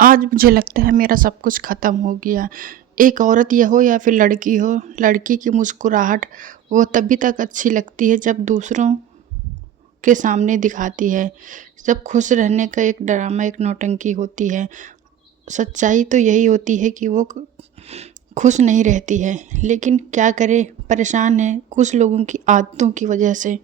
आज मुझे लगता है मेरा सब कुछ ख़त्म हो गया। एक औरत ये हो या फिर लड़की हो, लड़की की मुस्कुराहट वो तभी तक अच्छी लगती है जब दूसरों के सामने दिखाती है। जब खुश रहने का एक ड्रामा, एक नौटंकी होती है। सच्चाई तो यही होती है कि वो खुश नहीं रहती है, लेकिन क्या करे, परेशान है कुछ लोगों की आदतों की वजह से।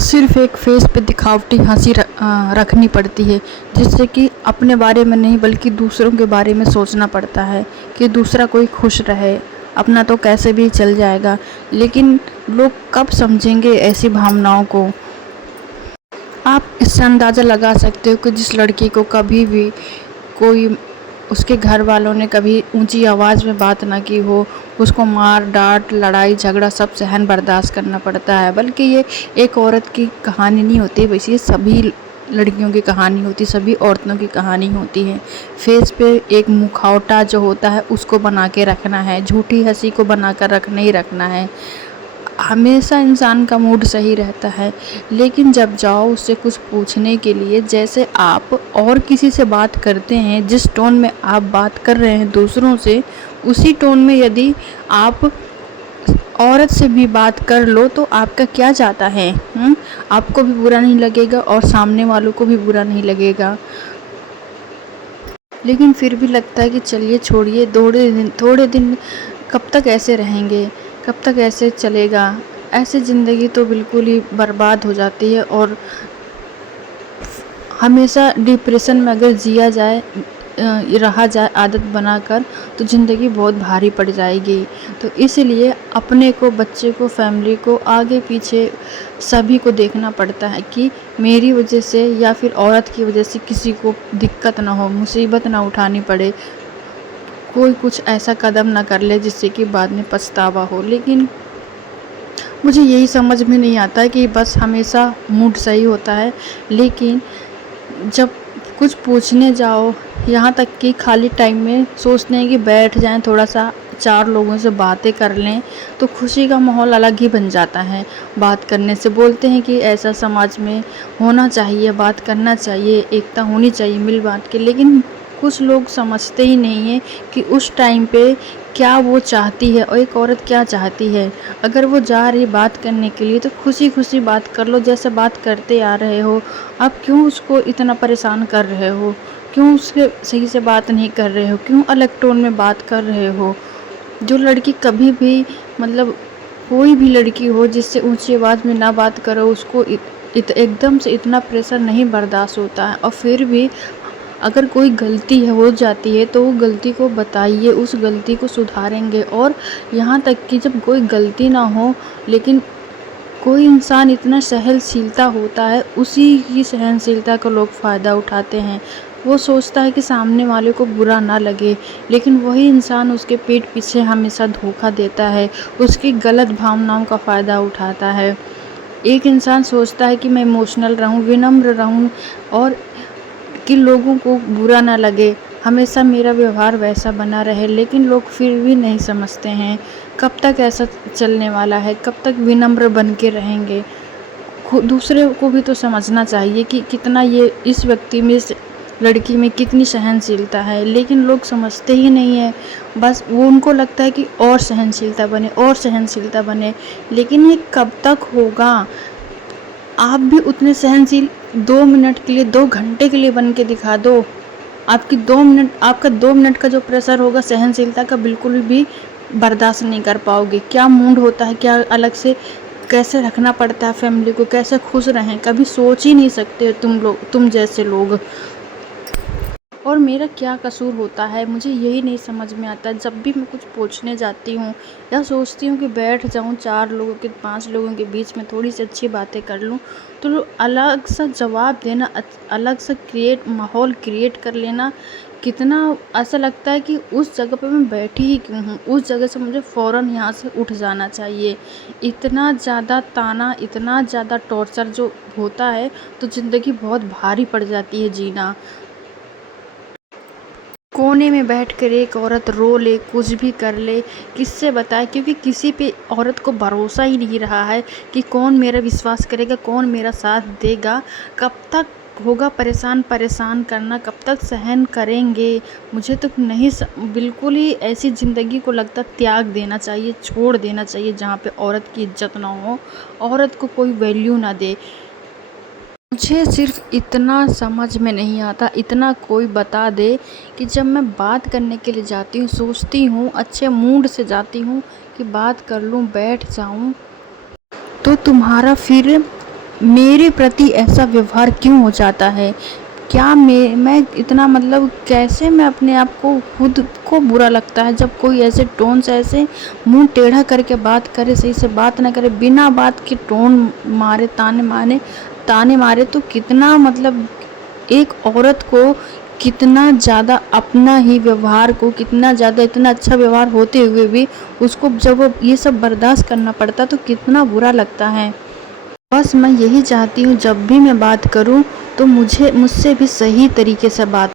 सिर्फ एक फेस पे दिखावटी हंसी रखनी पड़ती है, जिससे कि अपने बारे में नहीं बल्कि दूसरों के बारे में सोचना पड़ता है कि दूसरा कोई खुश रहे, अपना तो कैसे भी चल जाएगा। लेकिन लोग कब समझेंगे ऐसी भावनाओं को। आप इससे अंदाज़ा लगा सकते हो कि जिस लड़की को कभी भी कोई उसके घर वालों ने कभी ऊंची आवाज़ में बात ना की हो, उसको मार डांट लड़ाई झगड़ा सब सहन बर्दाश्त करना पड़ता है। बल्कि ये एक औरत की कहानी नहीं होती, वैसे ये सभी लड़कियों की कहानी होती, सभी औरतों की कहानी होती है। फेस पे एक मुखौटा जो होता है उसको बना के रखना है, झूठी हंसी को बना कर रखना ही रखना है। हमेशा इंसान का मूड सही रहता है, लेकिन जब जाओ उससे कुछ पूछने के लिए, जैसे आप और किसी से बात करते हैं, जिस टोन में आप बात कर रहे हैं दूसरों से, उसी टोन में यदि आप औरत से भी बात कर लो तो आपका क्या जाता है। आपको भी बुरा नहीं लगेगा और सामने वालों को भी बुरा नहीं लगेगा। लेकिन फिर भी लगता है कि चलिए छोड़िए, थोड़े दिन कब तक ऐसे रहेंगे, कब तक ऐसे चलेगा। ऐसे ज़िंदगी तो बिल्कुल ही बर्बाद हो जाती है और हमेशा डिप्रेशन में अगर जिया जाए, रहा जाए आदत बनाकर, तो ज़िंदगी बहुत भारी पड़ जाएगी। तो इसलिए अपने को, बच्चे को, फैमिली को, आगे पीछे सभी को देखना पड़ता है कि मेरी वजह से या फिर औरत की वजह से किसी को दिक्कत ना हो, मुसीबत ना उठानी पड़े, कोई कुछ ऐसा कदम ना कर ले जिससे कि बाद में पछतावा हो। लेकिन मुझे यही समझ में नहीं आता कि बस हमेशा मूड सही होता है, लेकिन जब कुछ पूछने जाओ, यहाँ तक कि खाली टाइम में सोचते हैं कि बैठ जाएं, थोड़ा सा चार लोगों से बातें कर लें, तो खुशी का माहौल अलग ही बन जाता है। बात करने से बोलते हैं कि ऐसा समाज में होना चाहिए, बात करना चाहिए, एकता होनी चाहिए मिल बांट के। लेकिन कुछ लोग समझते ही नहीं है कि उस टाइम पे क्या वो चाहती है और एक औरत क्या चाहती है। अगर वो जा रही बात करने के लिए तो खुशी खुशी बात कर लो, जैसे बात करते आ रहे हो। आप क्यों उसको इतना परेशान कर रहे हो, क्यों उसके सही से बात नहीं कर रहे हो, क्यों अलग टोन में बात कर रहे हो। जो लड़की कभी भी, मतलब कोई भी लड़की हो जिससे ऊंची आवाज़ में ना बात करो, उसको एकदम से इतना प्रेशर नहीं बर्दाश्त होता है। और फिर भी अगर कोई गलती है हो जाती है तो वो गलती को बताइए, उस गलती को सुधारेंगे। और यहाँ तक कि जब कोई गलती ना हो, लेकिन कोई इंसान इतना सहनशीलता होता है, उसी की सहनशीलता का लोग फ़ायदा उठाते हैं। वो सोचता है कि सामने वाले को बुरा ना लगे, लेकिन वही इंसान उसके पीठ पीछे हमेशा धोखा देता है, उसकी गलत भावनाओं का फ़ायदा उठाता है। एक इंसान सोचता है कि मैं इमोशनल रहूं, विनम्र रहूं और कि लोगों को बुरा ना लगे, हमेशा मेरा व्यवहार वैसा बना रहे, लेकिन लोग फिर भी नहीं समझते हैं। कब तक ऐसा चलने वाला है, कब तक विनम्र बन के रहेंगे। दूसरे को भी तो समझना चाहिए कि कितना ये इस व्यक्ति में, इस लड़की में कितनी सहनशीलता है, लेकिन लोग समझते ही नहीं है। बस वो, उनको लगता है कि और सहनशीलता बने, और सहनशीलता बने, लेकिन ये कब तक होगा। आप भी उतने सहनशील 2 मिनट के लिए, 2 घंटे के लिए बन के दिखा दो। आपकी 2 मिनट, आपका 2 मिनट का जो प्रेशर होगा सहनशीलता का, बिल्कुल भी बर्दाश्त नहीं कर पाओगे। क्या मूड होता है, क्या अलग से कैसे रखना पड़ता है फैमिली को, कैसे खुश रहें, कभी सोच ही नहीं सकते तुम लोग, तुम जैसे लोग। और मेरा क्या कसूर होता है, मुझे यही नहीं समझ में आता। जब भी मैं कुछ पूछने जाती हूँ या सोचती हूँ कि बैठ जाऊँ 4 लोगों के, 5 लोगों के बीच में थोड़ी सी अच्छी बातें कर लूँ, तो लोग अलग सा जवाब देना, अलग सा माहौल क्रिएट कर लेना, कितना ऐसा लगता है कि उस जगह पे मैं बैठी ही क्यों हूँ, उस जगह से मुझे फ़ौरन यहाँ से उठ जाना चाहिए। इतना ज़्यादा ताना, इतना ज़्यादा टॉर्चर जो होता है, तो ज़िंदगी बहुत भारी पड़ जाती है जीना। कोने में बैठकर एक औरत रो ले, कुछ भी कर ले, किससे बताए, क्योंकि किसी पे औरत को भरोसा ही नहीं रहा है कि कौन मेरा विश्वास करेगा, कौन मेरा साथ देगा। कब तक होगा परेशान, परेशान करना कब तक सहन करेंगे। मुझे तो नहीं बिल्कुल ही ऐसी ज़िंदगी को लगता त्याग देना चाहिए, छोड़ देना चाहिए जहाँ पे औरत की इज़्ज़त ना हो, औरत को कोई वैल्यू ना दे। मुझे सिर्फ़ इतना समझ में नहीं आता, इतना कोई बता दे कि जब मैं बात करने के लिए जाती हूँ, सोचती हूँ, अच्छे मूड से जाती हूँ कि बात कर लूँ, बैठ जाऊँ, तो तुम्हारा फिर मेरे प्रति ऐसा व्यवहार क्यों हो जाता है? क्या मैं इतना मतलब कैसे मैं अपने आप को खुद को बुरा लगता है जब कोई ऐसे टोन से ऐसे मुँह टेढ़ा करके बात करे, सही से बात ना करे, बिना बात के टोन मारे, ताने मारे तो कितना मतलब एक औरत को कितना ज़्यादा अपना ही व्यवहार को कितना ज़्यादा इतना अच्छा व्यवहार होते हुए भी उसको जब वो ये सब बर्दाश्त करना पड़ता तो कितना बुरा लगता है। बस मैं यही चाहती हूँ जब भी मैं बात करूँ तो मुझसे भी सही तरीके से बात